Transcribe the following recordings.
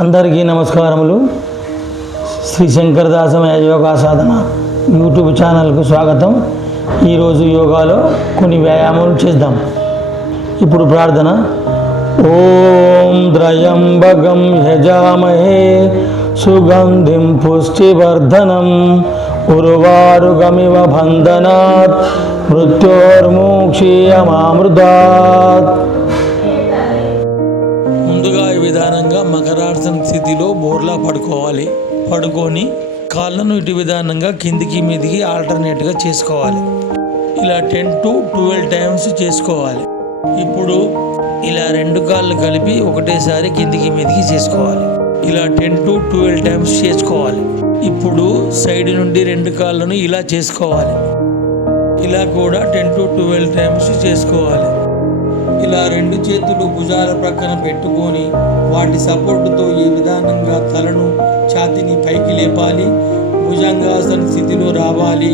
అందరికీ నమస్కారములు. శ్రీ శంకరదాసమయ యోగా సాధన యూట్యూబ్ ఛానల్కు స్వాగతం. ఈరోజు యోగాలో కొన్ని వ్యాయామాలు చేద్దాం. ఇప్పుడు ప్రార్థన. ఓం త్రయంబకం యజామహే సుగంధిం పుష్టివర్ధనం ఉర్వారుకమివ బంధనాత్ మృత్యోర్ముక్షీయమామృతాత్. ముందుగా ఈ విధానంగా మకరాసన స్థితిలో బోర్లా పడుకోవాలి. పడుకొని కాళ్ళను ఇటు విధానంగా కిందికి మీదికి ఆల్టర్నేట్గా చేసుకోవాలి. ఇలా 10 to 12 టైమ్స్ చేసుకోవాలి. ఇప్పుడు ఇలా రెండు కాళ్ళు కలిపి ఒకటేసారి కిందికి మీదికి చేసుకోవాలి. ఇలా 10 to 12 టైమ్స్ చేసుకోవాలి. ఇప్పుడు సైడ్ నుండి రెండు కాళ్ళను ఇలా చేసుకోవాలి. ఇలా కూడా 10 to 12 టైమ్స్ చేసుకోవాలి. ఇలా రెండు చేతులు భుజాల ప్రక్కన పెట్టుకొని వాటి సపోర్టుతో ఈ విధానంగా తలను ఛాతీని పైకి లేపాలి. భుజంగాసన స్థితిలో రావాలి.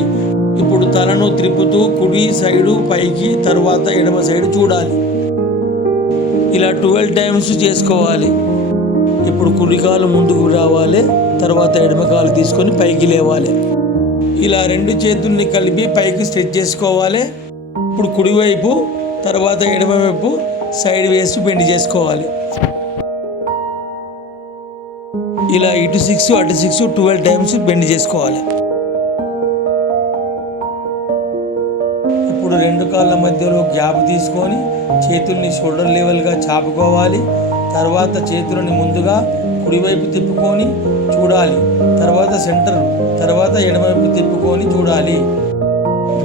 ఇప్పుడు తలను త్రిప్పుతూ కుడి సైడు పైకి, తర్వాత ఎడమ సైడు చూడాలి. ఇలా 12 టైమ్స్ చేసుకోవాలి. ఇప్పుడు కుడి కాలు ముందుకు రావాలి, తర్వాత ఎడమ కాలు తీసుకొని పైకి లేవాలి. ఇలా రెండు చేతుల్ని కలిపి పైకి స్ట్రెచ్ చేసుకోవాలి. ఇప్పుడు కుడివైపు, తర్వాత ఎడమవైపు సైడ్ వేసి బెండ్ చేసుకోవాలి. ఇలా ఇటు 6 అటు 6 12 టైమ్స్ బెండ్ చేసుకోవాలి. ఇప్పుడు రెండు కాళ్ళ మధ్యలో గ్యాప్ తీసుకొని చేతుల్ని షోల్డర్ లెవెల్గా చాపుకోవాలి. తర్వాత చేతులని ముందుగా కుడివైపు తిప్పుకొని చూడాలి, తర్వాత సెంటర్, తర్వాత ఎడమవైపు తిప్పుకొని చూడాలి.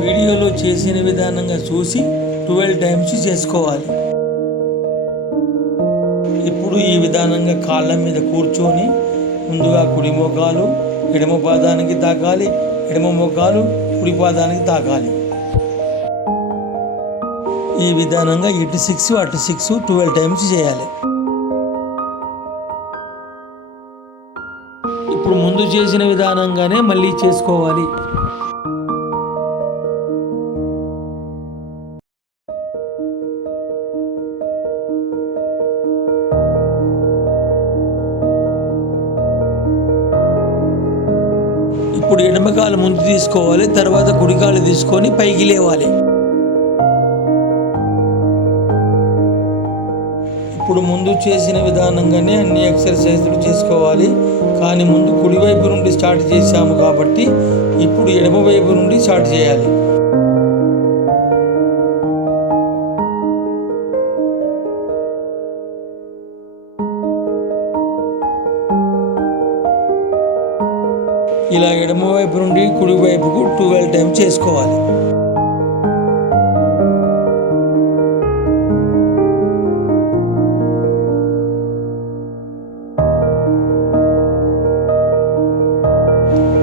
వీడియోలో చేసిన విధానంగా చూసి 12 టైమ్స్ చేసుకోవాలి. ఇప్పుడు ఈ విధానంగా కాళ్ళ మీద కూర్చొని ముందుగా కుడి మోకాలు ఎడమ పాదానికి తాకాలి, ఎడమ మోకాలు కుడి పాదానికి తాకాలి. ఈ విధానంగా ఇటు 6 అటు 6 12 టైమ్స్ చేయాలి. ఇప్పుడు ముందు చేసిన విధానంగానే మళ్ళీ చేసుకోవాలి. ఇప్పుడు ఎడమకాలు ముందు తీసుకోవాలి, తర్వాత కుడికాలు తీసుకొని పైకి లేవాలి. ఇప్పుడు ముందు చేసిన విధానంగానే అన్ని ఎక్సర్సైజులు చేసుకోవాలి. కానీ ముందు కుడివైపు నుండి స్టార్ట్ చేశాము కాబట్టి ఇప్పుడు ఎడమవైపు నుండి స్టార్ట్ చేయాలి. ఇలా ఎడమవైపు నుండి కుడివైపుకు 12 టైమ్స్ చేసుకోవాలి.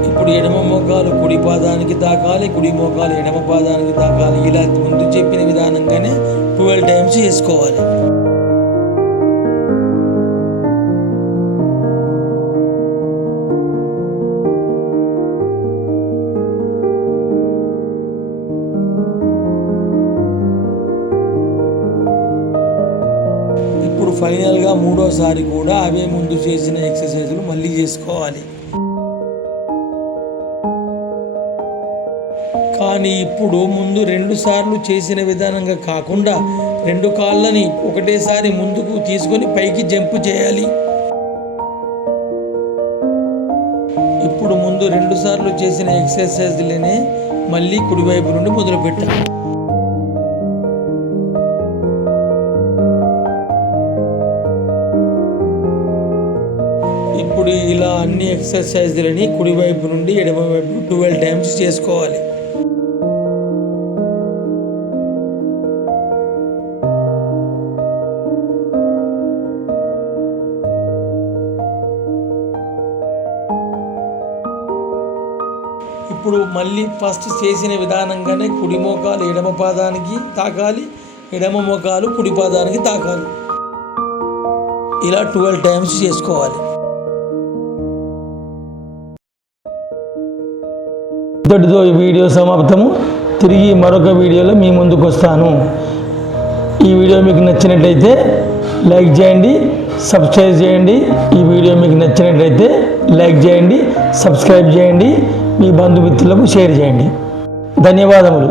ఇప్పుడు ఎడమ మోకాలు కుడి పాదానికి తాకాలి, కుడి మోకాలు ఎడమ పాదానికి తాకాలి. ఇలా ముందు చెప్పిన విధానంగానే 12 టైమ్స్ చేసుకోవాలి. ఇప్పుడు ఫైనల్గా మూడోసారి కూడా అవే ముందు చేసిన ఎక్సర్సైజులు మళ్ళీ చేసుకోవాలి. కానీ ఇప్పుడు ముందు 2 సార్లు చేసిన విధానంగా కాకుండా రెండు కాళ్ళని ఒకటేసారి ముందుకు తీసుకొని పైకి జంప్ చేయాలి. ఇప్పుడు ముందు 2 సార్లు చేసిన ఎక్సర్సైజ్లనే మళ్ళీ కుడివైపు నుండి మొదలు పెట్టాలి. ఇప్పుడు ఇలా అన్ని ఎక్సర్సైజ్లని కుడివైపు నుండి ఎడమవైపు 12 టైమ్స్ చేసుకోవాలి. ఇప్పుడు మళ్ళీ ఫస్ట్ చేసిన విధానంగానే కుడి మోకాలు ఎడమ పాదానికి తాకాలి, ఎడమ మోకాలు కుడి పాదానికి తాకాలి. ఇలా 12 టైమ్స్ చేసుకోవాలి. ఇంతటితో ఈ వీడియో సమాప్తము. తిరిగి మరొక వీడియోలో మీ ముందుకు వస్తాను. ఈ వీడియో మీకు నచ్చినట్లయితే లైక్ చేయండి, సబ్స్క్రైబ్ చేయండి. ఈ వీడియో మీకు నచ్చినట్లయితే లైక్ చేయండి, సబ్స్క్రైబ్ చేయండి, మీ బంధుమిత్రులకు షేర్ చేయండి. ధన్యవాదములు.